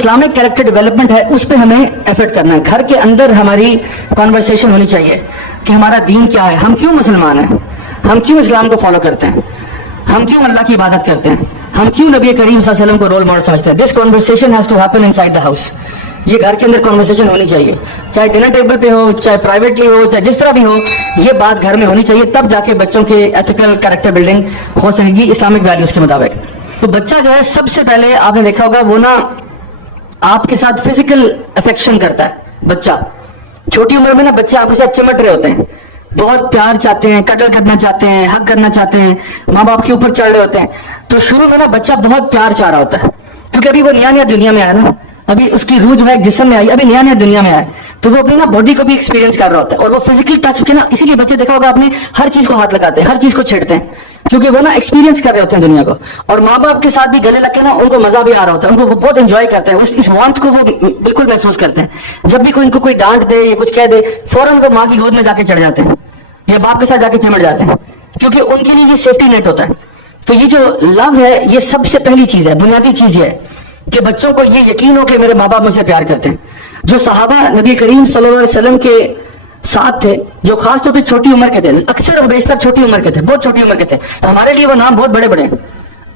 Islamic character development ہے اس پہ ہمیں ایفرٹ کرنا ہے. گھر کے اندر ہماری کانورسیشن ہونی چاہیے کہ ہمارا دین کیا ہے, ہم کیوں مسلمان ہیں, ہم کیوں اسلام کو فالو کرتے ہیں, ہم کیوں اللہ کی عبادت کرتے ہیں, ہم کیوں نبی کریم صلی اللہ علیہ وسلم کو رول ماڈل سمجھتے ہیں. This conversation has to happen inside the house. یہ گھر کے اندر کانورسیشن ہونی چاہیے, چاہے ڈنر ٹیبل پہ ہو, چاہے پرائیویٹلی ہو, چاہے جس طرح بھی ہو, یہ بات گھر میں ہونی چاہیے. تب جا کے بچوں کے ایتھیکل کریکٹر بلڈنگ ہو سکے گی اسلامک ویلیوز کے مطابق. تو بچہ جو ہے سب سے پہلے آپ نے دیکھا ہوگا وہ نا آپ کے ساتھ فزیکل افیکشن کرتا ہے. بچہ چھوٹی عمر میں نا بچے آپ کے ساتھ چمٹ رہے ہوتے ہیں, بہت پیار چاہتے ہیں, قتل کرنا چاہتے ہیں, حق کرنا چاہتے ہیں, ماں باپ کے اوپر چڑھ رہے ہوتے ہیں. تو شروع میں نا بچہ بہت پیار چاہ رہا ہوتا ہے, کیونکہ ابھی وہ نیا نیا دنیا میں آیا نا, ابھی اس کی روح جو ہے جسم میں آئی, ابھی نیا نیا دنیا میں آیا, تو وہ اپنی نا باڈی کو بھی ایکسپیرینس کر رہا ہوتا ہے. اور وہ فزیکل ٹچ کے نا اسی لیے بچے دیکھا ہوگا آپ نے ہر چیز کو ہاتھ لگاتے ہیں, ہر چیز کو چھیڑتے ہیں, کیونکہ وہ نا ایکسپیرینس کر رہے ہوتے ہیں دنیا کو. اور ماں باپ کے ساتھ بھی گلے لگ کے نا ان کو مزہ بھی آ رہا ہوتا ہے, ان کو وہ بہت انجوائے کرتے ہیں, اس وانٹ کو وہ بالکل محسوس کرتے ہیں. جب بھی کوئی ان کو کوئی ڈانٹ دے یا کچھ کہہ دے فوراً وہ ماں کی گود میں جا کے چڑھ جاتے ہیں یا باپ کے ساتھ جا کے چمٹ جاتے ہیں, کیونکہ ان کے لیے یہ سیفٹی نیٹ ہوتا ہے. تو یہ جو لو ہے یہ سب سے پہلی چیز ہے, بنیادی چیز یہ ہے کہ بچوں کو یہ یقین ہو کہ میرے ماں باپ مجھ سے پیار کرتے ہیں. جو صحابہ نبی کریم صلی اللہ علیہ وسلم کے ساتھ تھے, جو خاص طور پہ چھوٹی عمر کے تھے, اکثر و بیشتر چھوٹی عمر کے تھے, بہت چھوٹی عمر کے تھے. ہمارے لیے وہ نام بہت بڑے بڑے ہیں.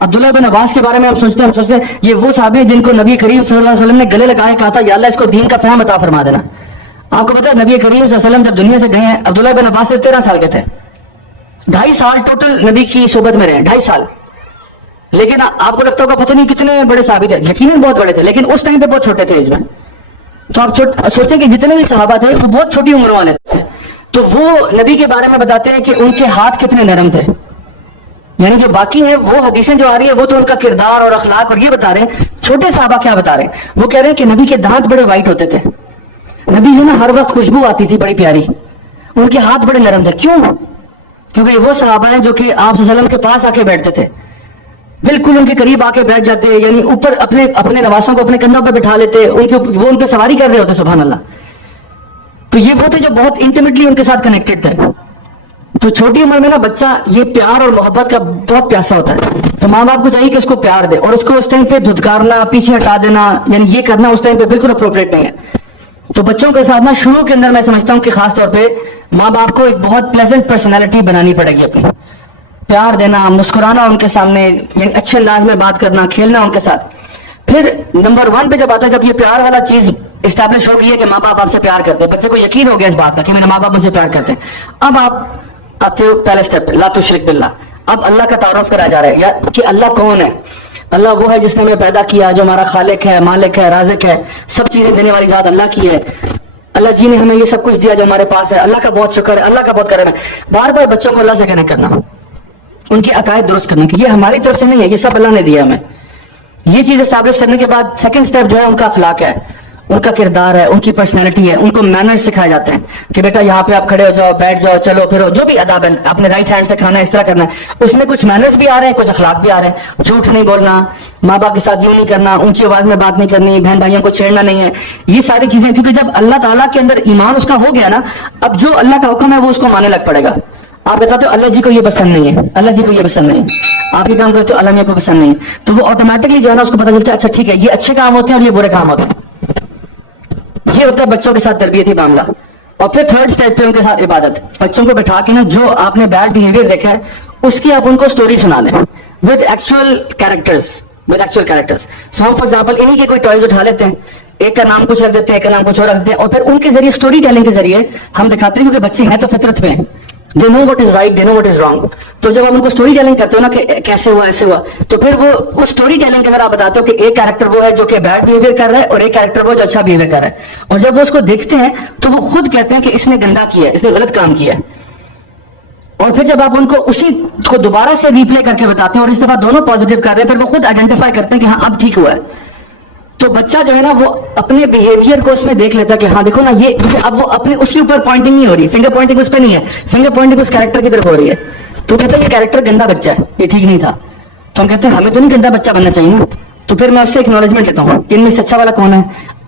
عبداللہ بن عباس کے بارے میں ہم سوچتے ہیں یہ وہ صحابی ہیں جن کو نبی کریم صلی اللہ علیہ وسلم نے گلے لگائے کہا تھا یا اللہ اس کو دین کا فہم عطا فرما دینا. آپ کو پتا ہے نبی کریم صلی اللہ علیہ وسلم جب دنیا سے گئے ہیں عبداللہ بن عباس سے 13 سال کے تھے. 2.5 سال ٹوٹل نبی کی صحبت میں رہے, 2.5 سال. لیکن آپ کو لگتا ہوگا پتہ نہیں کتنے بڑے صحابی تھے, یقیناً بہت بڑے تھے, لیکن اس ٹائم پہ بہت چھوٹے تھے ایج میں. تو آپ سوچیں کہ جتنے بھی صحابہ تھے وہ بہت چھوٹی عمر والے تھے. تو وہ نبی کے بارے میں بتاتے ہیں کہ ان کے ہاتھ کتنے نرم تھے. یعنی جو باقی ہیں وہ حدیثیں جو آ رہی ہے وہ تو ان کا کردار اور اخلاق اور یہ بتا رہے ہیں. چھوٹے صحابہ کیا بتا رہے ہیں, وہ کہہ رہے ہیں کہ نبی کے دانت بڑے وائٹ ہوتے تھے, نبی سے نا ہر وقت خوشبو آتی تھی بڑی پیاری, ان کے ہاتھ بڑے نرم تھے. کیوں؟ کیونکہ وہ صحابہ ہیں جو کہ آپ صلی اللہ علیہ وسلم کے پاس آ کے بیٹھتے تھے, بالکل ان کے قریب آ کے بیٹھ جاتے, یعنی اوپر اپنے نواسوں کو اپنے کندھوں پہ بٹھا لیتے, وہ ان پہ سواری کر رہے ہوتے, سبحان اللہ. تو یہ وہ تھے جو بہت انٹیمیٹلی ان کے ساتھ کنیکٹڈ تھے. تو چھوٹی عمر میں نا بچہ یہ پیار اور محبت کا بہت پیاسا ہوتا ہے. تو ماں باپ کو چاہیے کہ اس کو پیار دے, اور اس کو اس ٹائم پہ دھتکارنا, پیچھے ہٹا دینا, یعنی یہ کرنا اس ٹائم پہ بالکل اپروپریٹ نہیں ہے. تو بچوں کے ساتھ نا شروع کے اندر میں سمجھتا ہوں کہ خاص طور پہ ماں باپ کو ایک بہت پلیزنٹ پرسنالٹی بنانی پڑے گی اپنی, پیار دینا, مسکرانا ان کے سامنے, یعنی اچھے انداز میں بات کرنا, کھیلنا ان کے ساتھ. پھر نمبر 1 پہ جب آتا ہے, جب یہ پیار والا چیز اسٹیبلش ہو گئی ہے کہ ماں باپ آپ سے پیار کرتے ہیں, بچے کو یقین ہو گیا اس بات کا کہ میرے ماں باپ مجھ سے پیار کرتے ہیں, اب آپ آتے ہو پہلے اسٹیپ پہ, لا تشرک باللہ. اب اللہ کا تعارف کرا جا رہا ہے, یا کہ اللہ کون ہے. اللہ وہ ہے جس نے ہمیں پیدا کیا, جو ہمارا خالق ہے, مالک ہے, رازق ہے, سب چیزیں دینے والی ذات اللہ کی ہے. اللہ جی نے ہمیں یہ سب کچھ دیا جو ہمارے پاس ہے, اللہ کا بہت شکر ہے, اللہ کا بہت کرم ہے. بار بار بچوں کو اللہ سے کنیکٹ کرنا, ان کے عقائد درست کرنا کہ یہ ہماری طرف سے نہیں ہے, یہ سب اللہ نے دیا ہمیں. یہ چیز اسٹیبلش کرنے کے بعد سیکنڈ سٹیپ جو ہے ان کا اخلاق ہے, ان کا کردار ہے, ان کی پرسنالٹی ہے. ان کو مینرز سکھائے جاتے ہیں کہ بیٹا یہاں پہ آپ کھڑے ہو جاؤ, بیٹھ جاؤ, چلو پھرو, جو بھی آداب ہے, اپنے رائٹ ہینڈ سے کھانا اس طرح کرنا ہے. اس میں کچھ مینرز بھی آ رہے ہیں, کچھ اخلاق بھی آ رہے ہیں. جھوٹ نہیں بولنا, ماں باپ کے ساتھ یوں نہیں کرنا, اونچی آواز میں بات نہیں کرنی, بہن بھائیوں کو چھیڑنا نہیں ہے. یہ ساری چیزیں, کیونکہ جب اللہ تعالیٰ کے اندر ایمان اس کا ہو گیا نا, اب جو اللہ کا حکم ہے وہ اس کو ماننے لگ پڑے گا. آپ بتاتے ہو اللہ جی کو یہ پسند نہیں ہے, اللہ جی کو یہ پسند نہیں ہے, آپ یہ کام کرتے ہو اللہ میاں کو پسند نہیں ہے, تو وہ آٹومیٹکلی جو ہے نا اس کو پتا چلتا ہے اچھا ٹھیک ہے یہ اچھے کام ہوتے ہیں اور یہ برے کام ہوتے ہیں. یہ ہوتا ہے بچوں کے ساتھ تربیتی معاملہ. اور پھر 3rd اسٹیج پہ ان کے ساتھ عبادت. بچوں کو بٹھا کے نا جو آپ نے بیڈ بیہیویئر دیکھا ہے اس کی آپ ان کو سٹوری سنا دیں ود ایکچوئل کیریکٹرز. سو ہم فار ایگزامپل انہی کے کوئی ٹوائز اٹھا لیتے ہیں, ایک کا نام کچھ رکھ دیتے ہیں, ایک کا نام کچھ اور رکھ دیتے ہیں, اور پھر ان کے ذریعے سٹوری ٹیلنگ کے ذریعے ہم دکھاتے ہیں, کیونکہ بچے ہیں تو فطرت میں, they know what is right, they know what is wrong. تو جب ہم ان کو سٹوری ٹیلنگ کرتے ہو نا کہ کیسے ہوا ایسے ہوا, تو پھر وہ اس سٹوری ٹیلنگ کے اندر آپ بتاتے ہو کہ ایک کیریکٹر وہ ہے جو کہ بیڈ بیہیویئر کر رہا ہے, اور ایک کیریکٹر وہ جو اچھا بیہیویئر کر رہا ہے. اور جب وہ اس کو دیکھتے ہیں تو وہ خود کہتے ہیں کہ اس نے گندا کیا ہے, اس نے غلط کام کیا ہے. اور پھر جب آپ ان کو اسی کو دوبارہ سے ریپلے کر کے بتاتے ہیں اور اس دفعہ دونوں پازیٹیو کر رہے ہیں, پھر وہ خود آئیڈینٹیفائی کرتے ہیں کہ ہاں اب ٹھیک ہوا ہے. تو بچہ جو ہے نا وہ اپنے بیہیویئر کو اس میں دیکھ لیتا ہے کہ ہاں دیکھو نا یہ, اب وہ اپنے اس کے اوپر پوائنٹنگ نہیں ہو رہی, فنگر پوائنٹنگ اس پہ نہیں ہے, فنگر پوائنٹنگ اس کیریکٹر کی طرف ہو رہی ہے. تو کہتا ہے یہ کیریکٹر گندا بچہ ہے, یہ ٹھیک نہیں تھا. تو ہم کہتے ہیں ہمیں تو نہیں گندا بچہ بننا چاہیے نا. تو پھر میں اس سے ایکنالجمنٹ لیتا ہوں کہ ان میں سے اچھا والا کون ہے,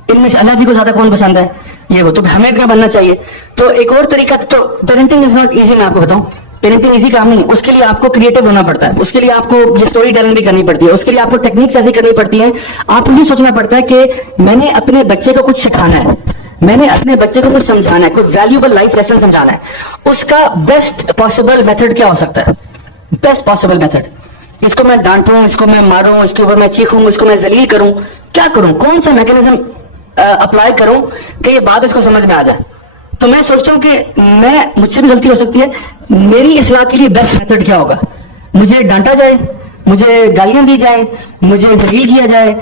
ان میں سے اللہ جی کو زیادہ کون پسند ہے, یہ وہ, تو ہمیں کیا بننا چاہیے. تو ایک اور طریقہ, تو پیرنٹنگ از ناٹ ایزی, میں آپ کو بتاؤں पेरेंटिंग इजी काम नहीं है, उसके लिए आपको क्रिएटिव होना पड़ता है, उसके लिए आपको ये स्टोरी टेलिंग भी करनी पड़ती है, उसके लिए आपको टेक्निक्स ऐसी करनी पड़ती है। आपको ये सोचना पड़ता है कि मैंने अपने बच्चे को कुछ सिखाना है, मैंने अपने बच्चे को कुछ समझाना है, कोई वैल्यूएबल लाइफ लेसन समझाना है, उसका बेस्ट पॉसिबल मेथड क्या हो सकता है? बेस्ट पॉसिबल मेथड, इसको मैं डांटूं, इसको मैं मारूं, इसके ऊपर मैं चीखूं, इसको मैं जलील करूं, क्या करूं, कौन सा मैकेनिज्म अप्लाई करूं कि ये बात इसको समझ में आ जाए? तो मैं सोचता हूं कि मैं, मुझसे भी गलती हो सकती है, मेरी इस्लाह के लिए बेस्ट मेथड क्या होगा? मुझे डांटा जाए, मुझे गालियां दी जाए, मुझे जलील किया जाए,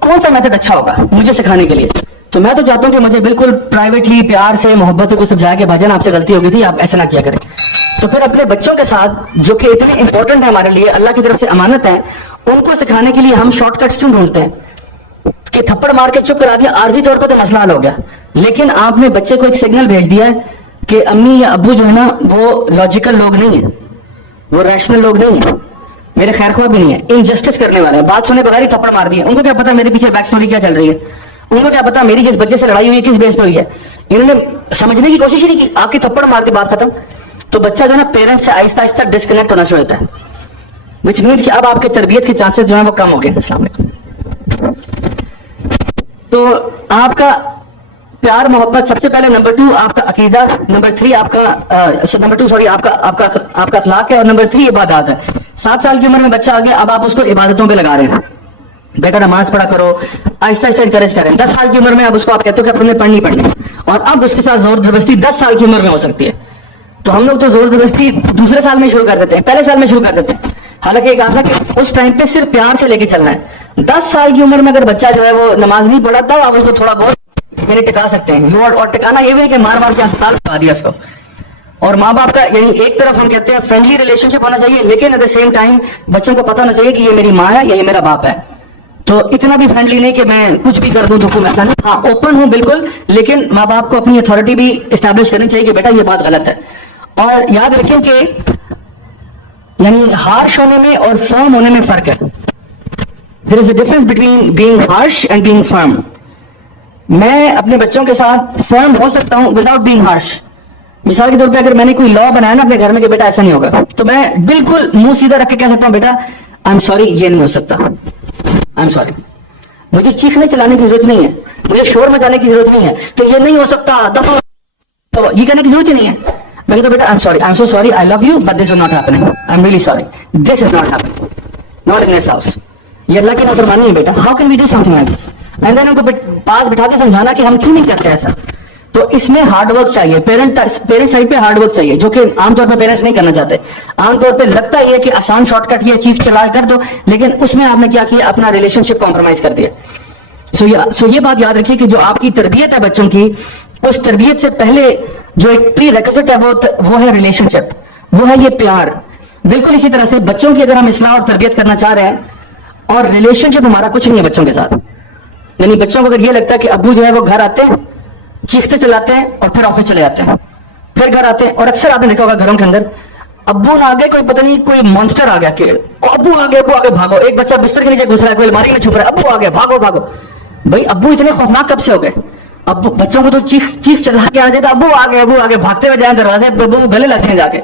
कौन सा मेथड अच्छा होगा मुझे सिखाने के लिए? तो मैं तो चाहता हूं कि मुझे बिल्कुल प्राइवेटली, प्यार से, मोहब्बत से कुछ समझाया कि भाईजान आपसे गलती हो गई थी, आप ऐसा ना किया करें। तो फिर अपने बच्चों के साथ जो कि इतने इंपॉर्टेंट है हमारे लिए, अल्लाह की तरफ से अमानत है, उनको सिखाने के लिए हम शॉर्टकट्स क्यों ढूंढते हैं कि थप्पड़ मार के चुप करा दिया, आर्जी तौर पर तो मसला हल हो गया, लेकिन आपने बच्चे को एक सिग्नल भेज दिया है कि अम्मी या अब्बू जो है ना वो लॉजिकल लोग नहीं है, वो रैशनल लोग नहीं है, मेरे खैर ख्वाह भी नहीं है, इनजस्टिस करने वाले हैं, बात सुने बगैर ही थप्पड़ मार दिया। उनको क्या पता मेरे पीछे बैक स्टोरी क्या चल रही है, उनको क्या पता मेरी जिस बच्चे से लड़ाई हुई है किस बेस पे हुई है, इन्होंने समझने की कोशिश ही नहीं की, आपकी थप्पड़ मार के बात खत्म। तो बच्चा जो है ना पेरेंट्स से आहिस्ता आहिस्ता डिस्कनेक्ट होना शुरू होता है, विच मीन्स कि अब आपके तरबियत के चांसेस जो है वो कम हो गए। अस्सलाम वालेकुम। तो आपका प्यार मोहब्बत सबसे पहले, नंबर 2 आपका अकीदा, नंबर 3 आपका नंबर 2 सॉरी आपका आपका आपका अखलाक है, और नंबर 3 इबादत है। 7 साल की उम्र में बच्चा आ गया, अब आप उसको इबादतों पे लगा रहे हैं, बेटा नमाज पढ़ा करो, आहिस्ता आहिस्ता इंकरेज करें। 10 साल की उम्र में अब उसको आप कहते हो कि आपने पढ़नी पढ़नी, और अब उसके साथ जोर जबरदस्ती 10 साल की उम्र में हो सकती है। तो हम लोग तो जोर जबरदस्ती दूसरे साल में शुरू कर देते हैं, पहले साल में शुरू कर देते हैं। हालांकि एक कहा था कि उस टाइम पे सिर्फ प्यार से लेके चलना है। 10 साल की उम्र में अगर बच्चा जो है वो नमाज नहीं पढ़ा तब आप उसको थोड़ा बहुत यानी टिका सकते हैं, और टिकाना ये भी है कि मार मार के अस्पताल पहुंचा दिया उसको। और माँ बाप का यानी एक तरफ हम कहते हैं फ्रेंडली रिलेशनशिप होना चाहिए, लेकिन एट द सेम टाइम बच्चों को पता होना चाहिए कि ये मेरी माँ है या ये मेरा बाप है। तो इतना भी फ्रेंडली नहीं कि मैं कुछ भी कर दूं तो मैं हाँ ओपन हूं बिल्कुल, लेकिन माँ बाप को अपनी अथॉरिटी भी इस्टेब्लिश करनी चाहिए कि बेटा ये बात गलत है। और याद रखें कि यानी हार्श होने में और फर्म होने में फर्क है। There is a difference between being harsh and being firm. मैं अपने बच्चों के साथ फर्म हो सकता हूं विदाउट बीइंग हार्श। मिसाल के तौर पे अगर मैंने कोई लॉ बनाया ना अपने घर में कि बेटा ऐसा नहीं होगा, तो मैं बिल्कुल मुंह सीधा रख के कह सकता हूं बेटा आई एम सॉरी, ये नहीं हो सकता, आई एम सॉरी। मुझे चीखने चलाने की जरूरत नहीं है, मुझे शोर मचाने की जरूरत नहीं है, तो ये नहीं हो सकता, दफा तो ये कहने की जरूरत ही नहीं है। मैं कहता बेटा I am sorry, I am so sorry, I love you but this is not happening, I am really sorry, this is not happening, not in this house, ये अल्लाह की नाफरमानी है बेटा, how can we do something like this. And then उनको पास बिठा के समझाना कि हम क्यों नहीं करते ऐसा। तो इसमें हार्ड वर्क चाहिए, पेरेंट साइड पे हार्ड वर्क चाहिए, जो कि आमतौर पर पेरेंट्स नहीं करना चाहते। आमतौर पे लगता है कि आसान शॉर्टकट ये चीज चला कर दो, लेकिन उसमें आपने क्या किया, अपना रिलेशनशिप कॉम्प्रोमाइज कर दिया। सो ये बात याद रखिए कि जो आपकी तरबियत है बच्चों की, उस तरबियत से पहले जो एक प्री रिक्विजिट है वो है रिलेशनशिप, वो है ये प्यार। बिल्कुल इसी तरह से बच्चों की अगर हम इस्लाह और तरबियत करना चाह रहे हैं और रिलेशनशिप हमारा कुछ नहीं है बच्चों के साथ, यानी बच्चों को अगर ये लगता है कि अब्बू जो है वो घर आते हैं, चीखते चलाते हैं और फिर ऑफिस चले जाते हैं, फिर घर आते हैं, और अक्सर आपने देखा होगा घरों के अंदर अब्बू ना आ गए, कोई पता नहीं कोई मॉन्स्टर आ गया कि अब्बू आ गए भागो, एक बच्चा बिस्तर के नीचे घुस रहा है, कोई अलमारी में छुप रहा है, अब्बू आ गए भागो भागो। भाई अब्बू इतने खौफनाक कब से हो गए? अब्बू बच्चों को तो चीख चला के आ जाता, अब्बू आ गए भागते हुए जाए दरवाजे, अब्बू को गले लगते हैं जाके।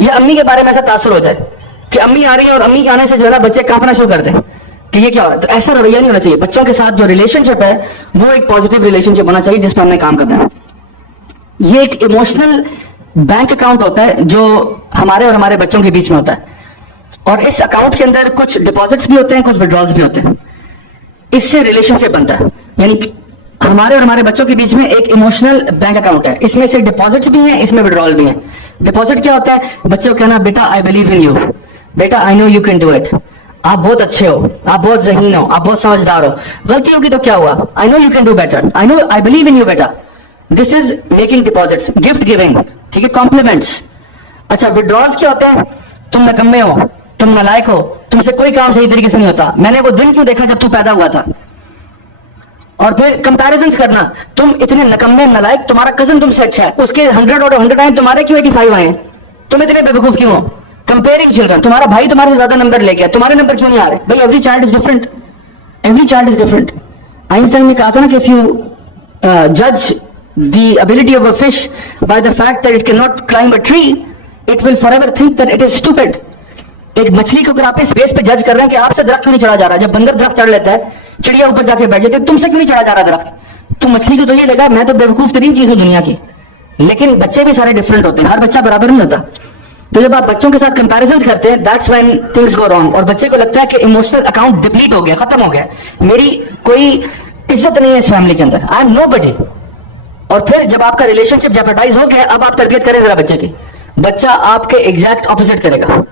ये अम्मी के बारे में ऐसा तासुर हो जाए कि अम्मी आ रही है और अम्मी के आने से जो है ना बच्चे कांपना शुरू कर दें कि ये क्या हो रहा है। तो ऐसा रवैया नहीं होना चाहिए। बच्चों के साथ जो रिलेशनशिप है वो एक पॉजिटिव रिलेशनशिप होना चाहिए जिस पर हमने काम करना है। ये एक इमोशनल बैंक अकाउंट होता है जो हमारे और हमारे बच्चों के बीच में होता है, और इस अकाउंट के अंदर कुछ डिपॉजिट्स भी होते हैं, कुछ विड्रॉल्स भी होते हैं। इससे रिलेशनशिप बनता है, यानी हमारे और हमारे बच्चों के बीच में एक इमोशनल बैंक अकाउंट है। इसमें से डिपॉजिट्स भी हैं, इसमें विड्रॉल भी हैं। डिपॉजिट क्या होता है? बच्चों को कहना बेटा आई बिलीव इन यू, बेटा आई know you can do it, आप बहुत अच्छे हो, आप बहुत ज़हीन हो, आप बहुत समझदार हो, गलती होगी तो क्या हुआ, I know you can do better, I know I believe in you बेटा। This is making deposits, gift giving, ठीक है, कॉम्प्लीमेंट्स। अच्छा विड्रॉल्स क्या होते हैं? तुम नकम्मे हो, तुम नालायक हो, तुमसे कोई काम सही तरीके से नहीं होता, मैंने वो दिन क्यों देखा जब तू पैदा हुआ था। और फिर कंपैरिजंस करना, तुम इतने नकम्मे नालायक, तुम्हारा कजन तुमसे अच्छा है, उसके 100 और 100 आए, तुम्हारे क्यों 85 आए, तुम इतने बेवकूफ क्यों हो। कंपेयरिंग चिल्ड्रन, तुम्हारा भाई तुम्हारे से ज्यादा नंबर ले गया, तुम्हारे नंबर क्यों नहीं आ रहे। भाई every child is different, every child is different. Einstein ने कहा था ना कि इफ यू जज the ability of a fish by the fact that it cannot climb a tree, it will forever think that it is stupid. एक मछली को अगर आप इस बेस पे जज कर रहे हैं कि आपसे दरख्त क्यों नहीं चढ़ा जा रहा, जब बंदर दरख्त चढ़ लेता है, चिड़िया ऊपर जाके बैठ जाती है, तुमसे क्यों नहीं चढ़ा जा रहा दरख्त, तो मछली को तो ये लगा मैं तो बेवकूफ तरीन चीज हूं दुनिया की। लेकिन बच्चे भी सारे डिफरेंट होते हैं, हर बच्चा बराबर नहीं होता। तो जब आप बच्चों के साथ कंपैरिजन करते हैं, that's when things go wrong, और बच्चे को लगता है कि इमोशनल अकाउंट डिप्लीट हो गया, खत्म हो गया, मेरी कोई इज्जत नहीं है इस फैमिली के अंदर, आई एम नोबडी। और फिर जब आपका रिलेशनशिप जेपरडाइज हो गया, अब आप तरबियत करें जरा बच्चे की, बच्चा आपके एग्जैक्ट ऑपोजिट करेगा,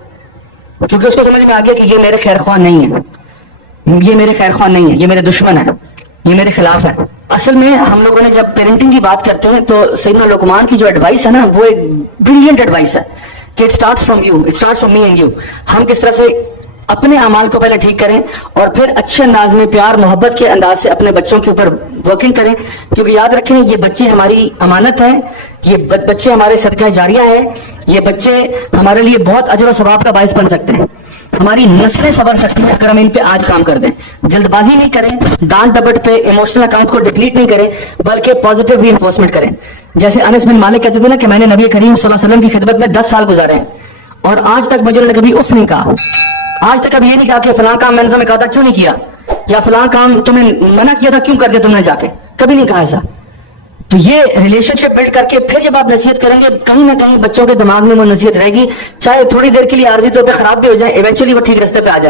क्योंकि उसको समझ में आ गया कि ये मेरे खैर ख्वाह नहीं है, ये मेरे खैर ख्वाह नहीं है, ये मेरे दुश्मन है, ये मेरे खिलाफ है। असल में हम लोगों ने जब पेरेंटिंग की बात करते हैं तो सैयदना लुकमान की जो एडवाइस है ना, वो एक ब्रिलियंट एडवाइस है कि it starts from you, it starts from me and you. हम किस तरह से अपने अमाल को पहले ठीक करें और फिर अच्छे अंदाज में प्यार मोहब्बत के अंदाज से अपने बच्चों के ऊपर वर्किंग करें, क्योंकि याद रखें ये बच्चे हमारी अमानत है, ये बच्चे हमारे सदका जारिया है, ये बच्चे हमारे लिए बहुत अजर और सवाब का बायस बन सकते हैं, हमारी नस्लें संवर सकती हैं अगर हम इन पे आज काम कर दें। जल्दबाजी नहीं करें, डांट डपट पे इमोशनल अकाउंट को डिप्लीट नहीं करें, बल्कि पॉजिटिव रीइंफोर्समेंट करें। जैसे अनस बिन मालिक कहते थे ना कि मैंने नबी करीम सल्लल्लाहु अलैहि वसल्लम की खिदमत में 10 साल गुजारे हैं और आज तक मुझे उन्होंने कभी उफ नहीं कहा, आज तक कभी ये नहीं कहा कि फलां काम मैंने तुम्हें कहा था क्यों नहीं किया, या फलां काम तुम्हें मना किया था क्यों कर दिया तुमने जाके, कभी नहीं कहा ऐसा। तो ये रिलेशनशिप बिल्ड करके फिर जब आप नसीहत करेंगे, कहीं ना कहीं बच्चों के दिमाग में वो नसीहत रहेगी, चाहे थोड़ी देर के लिए आर्जी तौर पे खराब भी हो जाए, इवेंचुअली वो ठीक रास्ते पे आ जाए।